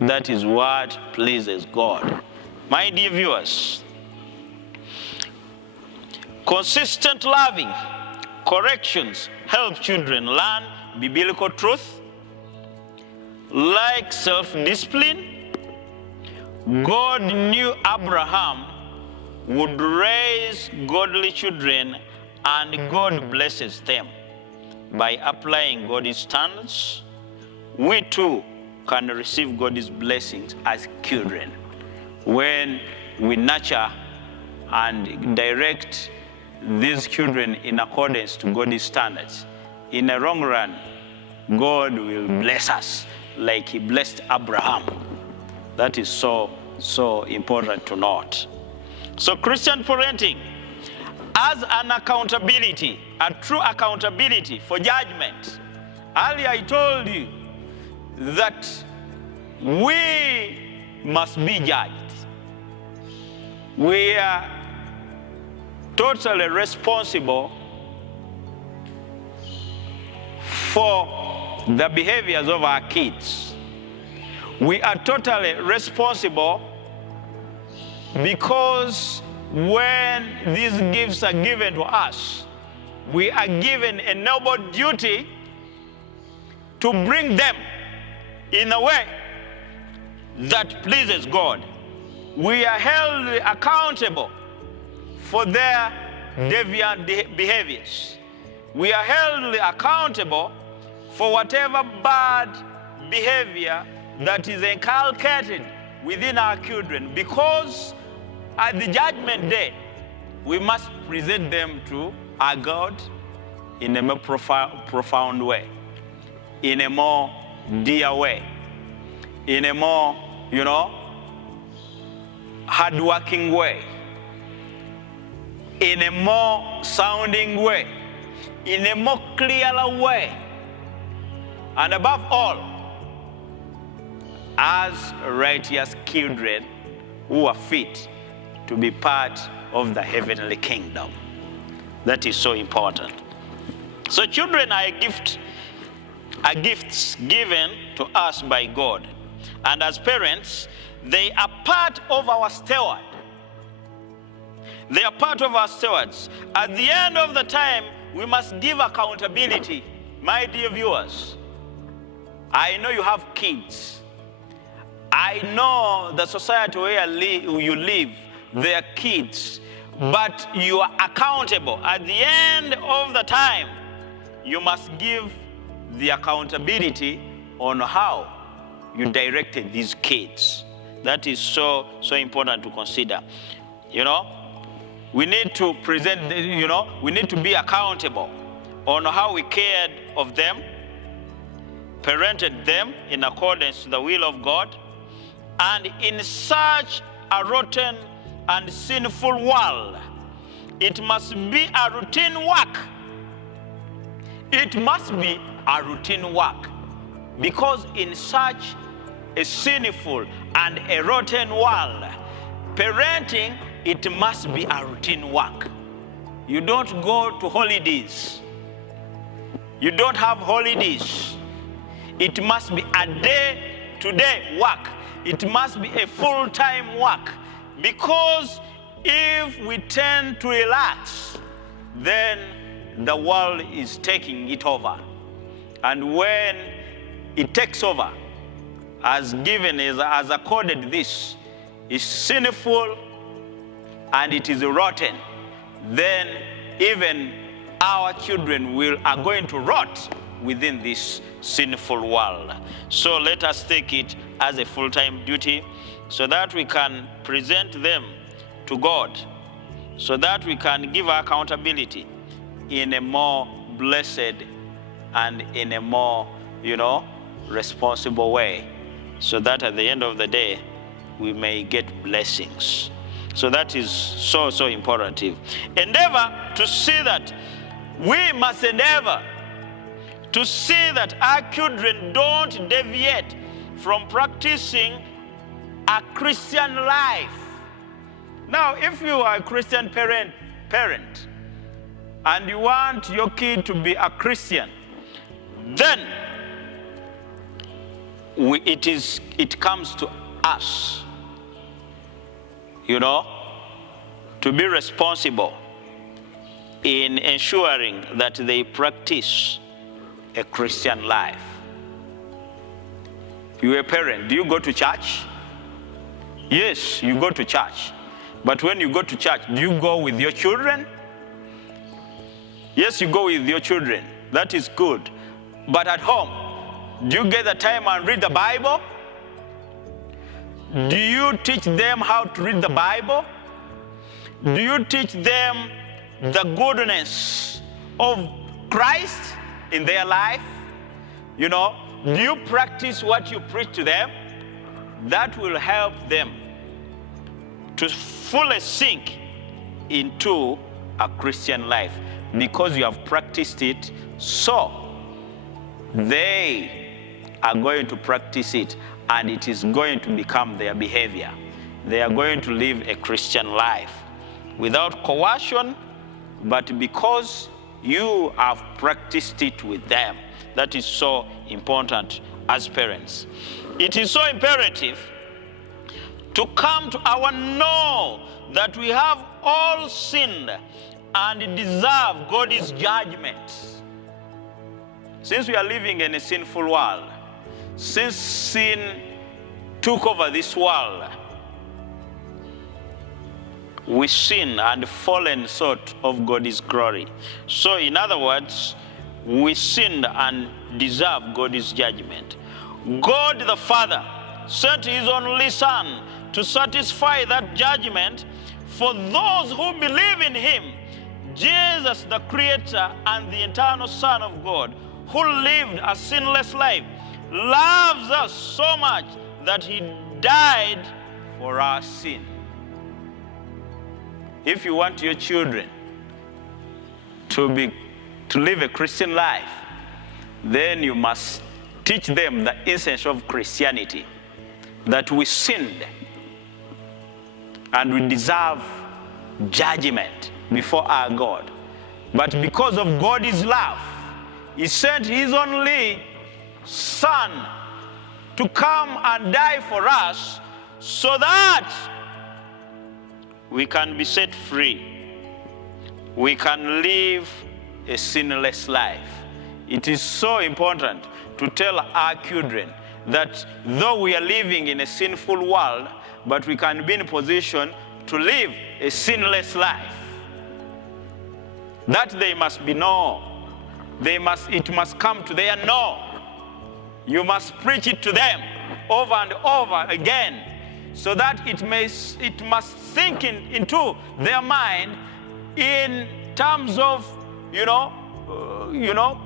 That is what pleases God. My dear viewers, consistent loving corrections help children learn biblical truth, like self-discipline. God knew Abraham would raise godly children, and God blesses them. By applying God's standards, we too can receive God's blessings as children. When we nurture and direct these children in accordance to God's standards, in the long run, God will bless us like he blessed Abraham. That is so important to note. So Christian parenting as an accountability, a true accountability for judgment. Earlier I told you that we must be judged. We are totally responsible for the behaviors of our kids. We are totally responsible because when these gifts are given to us, we are given a noble duty to bring them in a way that pleases God. We are held accountable for their deviant behaviors. We are held accountable for whatever bad behavior that is inculcated within our children, because at the judgment day, we must present them to our God in a more profound way, in a more dear way, in a more, hardworking way, in a more sounding way, in a more clearer way, and above all, as righteous children who are fit to be part of the heavenly kingdom. That is so important. So children are gifts given to us by God. And as parents, they are part of our steward. They are part of our stewards. At the end of the time, we must give accountability. My dear viewers, I know you have kids. I know the society where you live, they are kids, but you are accountable. At the end of the time, you must give the accountability on how you directed these kids. That is so important to consider. We need to present, we need to be accountable on how we cared of them, parented them in accordance to the will of God. And in such a rotten and sinful world, it must be a routine work. It must be a routine work. Because in such a sinful and a rotten world, parenting, it must be a routine work. You don't go to holidays. You don't have holidays. It must be a day-to-day work. It must be a full-time work. Because if we tend to relax, then the world is taking it over. And when it takes over, as accorded this, is sinful and it is rotten, then even our children are going to rot within this sinful world. So let us take it as a full-time duty so that we can present them to God, so that we can give accountability in a more blessed and in a more, responsible way, so that at the end of the day, we may get blessings. So that is so imperative. We must endeavor to see that our children don't deviate from practicing a Christian life. Now, if you are a Christian parent, and you want your kid to be a Christian, then it comes to us, to be responsible in ensuring that they practice a Christian life. You're a parent. Do you go to church? Yes, you go to church. But when you go to church, do you go with your children? Yes, you go with your children. That is good. But at home, do you get the time and read the Bible? Do you teach them how to read the Bible? Do you teach them the goodness of Christ in their life? Do you practice what you preach to them? That will help them to fully sink into a Christian life, because you have practiced it, so they are going to practice it, and it is going to become their behavior. They are going to live a Christian life without coercion, but because you have practiced it with them. That is so important as parents. It is so imperative to come to our know that we have all sinned and deserve God's judgment. Since we are living in a sinful world, since sin took over this world, we sin and fallen short of God's glory. So in other words, we sinned and deserve God's judgment. God the Father sent his only Son to satisfy that judgment for those who believe in him. Jesus, the Creator and the eternal Son of God, who lived a sinless life, loves us so much that he died for our sin. If you want your children to live a Christian life, then you must teach them the essence of Christianity, that we sinned and we deserve judgment before our God. But because of God's love, he sent his only Son to come and die for us so that we can be set free. We can live a sinless life. It is so important to tell our children that though we are living in a sinful world, but we can be in a position to live a sinless life. That they must be known. It must come to their know. You must preach it to them over and over again, so that it must sink into their mind in terms of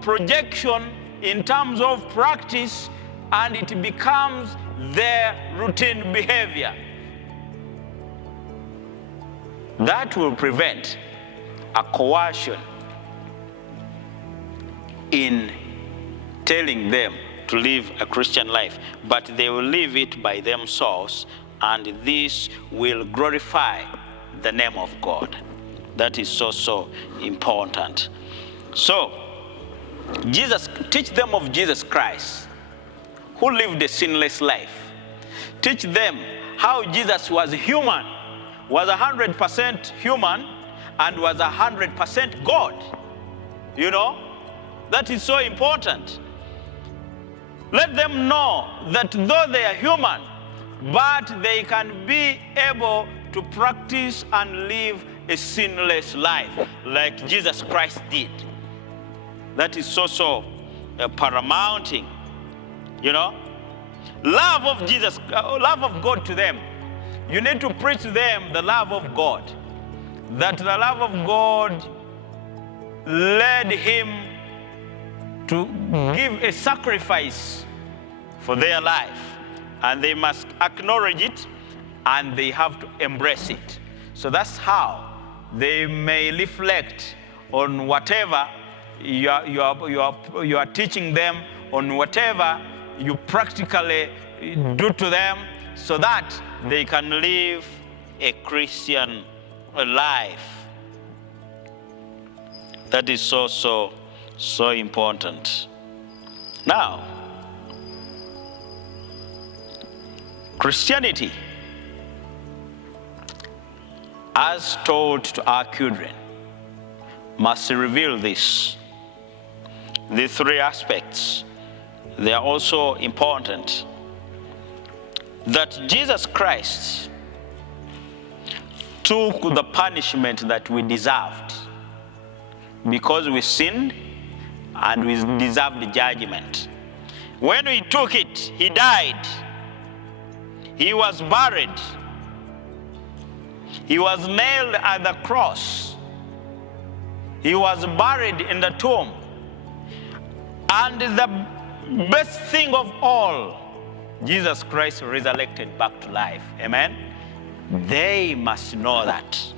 projection, in terms of practice, and it becomes their routine behavior. That will prevent a coercion in telling them to live a Christian life, but they will live it by themselves, and this will glorify the name of God. That is so important. So, teach them of Jesus Christ, who lived a sinless life. Teach them how Jesus was human, was 100% human, and was 100% God. That is so important. Let them know that though they are human, but they can be able to practice and live a sinless life like Jesus Christ did. That is so paramounting. Love of Jesus, love of God to them. You need to preach to them the love of God. That the love of God led him to give a sacrifice for their life. And they must acknowledge it, and they have to embrace it. So that's how they may reflect on whatever you are teaching them, on whatever you practically do to them, so that they can live a Christian life. That is so important. Now, Christianity, as taught to our children, must reveal this. The three aspects, they are also important. That Jesus Christ took the punishment that we deserved because we sinned and we deserved judgment. When he took it, he died. He was buried. He was nailed at the cross. He was buried in the tomb. And the best thing of all, Jesus Christ resurrected back to life. Amen? They must know that.